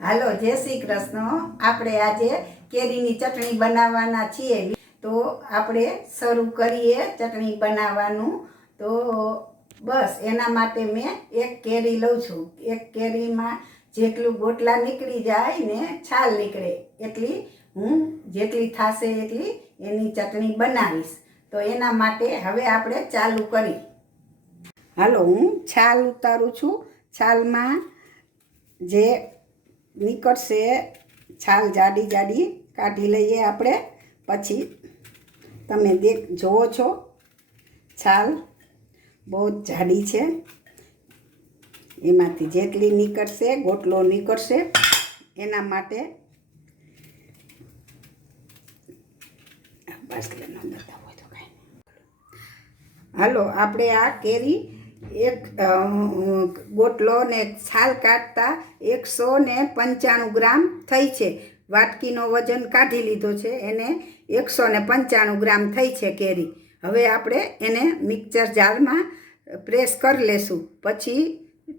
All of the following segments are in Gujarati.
હાલો, જય શ્રી કૃષ્ણ। આપણે આજે કેરીની ચટણી બનાવવાના છીએ, તો આપણે શરૂ કરીએ ચટણી બનાવવાનું। તો બસ એના માટે મેં એક કેરી લઉં છું। એક કેરીમાં જેટલું ગોટલા નીકળી જાય ને છાલ નીકળે એટલી હું જેટલી થશે એટલી એની ચટણી બનાવીશ। તો એના માટે હવે આપણે ચાલુ કરી। હાલો, હું છાલ ઉતારું છું। છાલમાં જે નીકળશે છાલ જાડી જાડી કાઢી લઈએ આપણે। પછી તમે જોવો છો છાલ બહુ જાડી છે, એમાંથી જેટલી નીકળશે ગોટલો નીકળશે એના માટે બાસલાનો બતાવો તો કાંઈ। હાલો, આપણે આ કેરી એક ગોટલો ને છાલ કાઢતા 195 ગ્રામ થઈ છે। વાટકીનો વજન કાઢી લીધો છે, એને 195 ગ્રામ થઈ છે કેરી। હવે આપણે એને મિક્સર જારમાં પ્રેસ કરી લેશું, પછી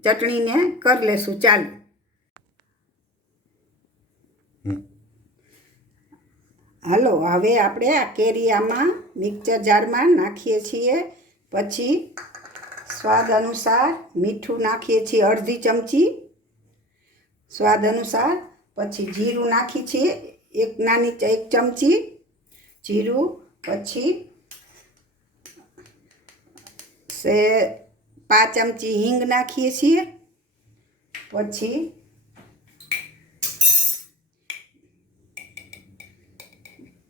ચટણીને કરી લેશું ચાલુ। હાલો, હવે આપણે આ કેરી આમાં મિક્સર જારમાં નાખીએ છીએ। પછી સ્વાદ અનુસાર મીઠું નાખીએ છીએ, અડધી ચમચી સ્વાદ અનુસાર। પછી જીરું નાખીએ છીએ, એક ચમચી જીરું। પછી 5 ચમચી હિંગ નાખીએ છીએ। પછી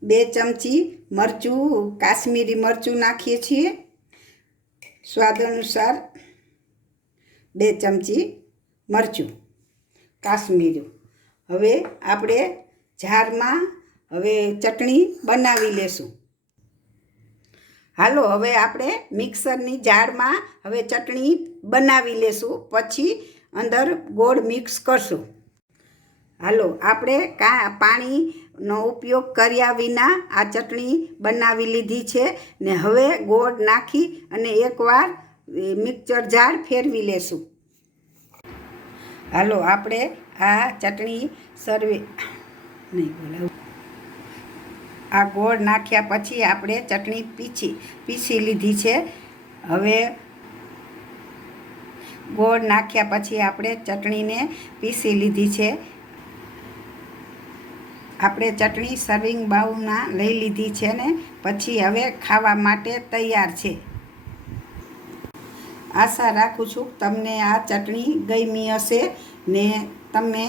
2 ચમચી મરચું, કાશ્મીરી મરચું નાખીએ છીએ સ્વાદ અનુસાર। 2 ચમચી મરચું કાશ્મીરી। હવે આપણે જારમાં હવે ચટણી બનાવી લેશું। હાલો, હવે આપણે મિક્સરની જારમાં હવે ચટણી બનાવી લેશું, પછી અંદર ગોળ મિક્સ કરશું। હાલો, આપણે પાણીનો ઉપયોગ કર્યા વિના આ ચટણી બનાવી લીધી છે ને હવે ગોળ નાખી અને એકવાર મિક્સર જાર ફેરવી લેશું। હાલો, આપણે આ ચટણી આ ગોળ નાખ્યા પછી આપણે ચટણી પીસી લીધી છે। હવે ગોળ નાખ્યા પછી આપણે ચટણીને પીસી લીધી છે। આપણે ચટણી સર્વિંગ બાઉલમાં લઈ લીધી છે ને પછી હવે ખાવા માટે તૈયાર છે। આશા રાખું છું તમને આ ચટણી ગમી હશે ને તમે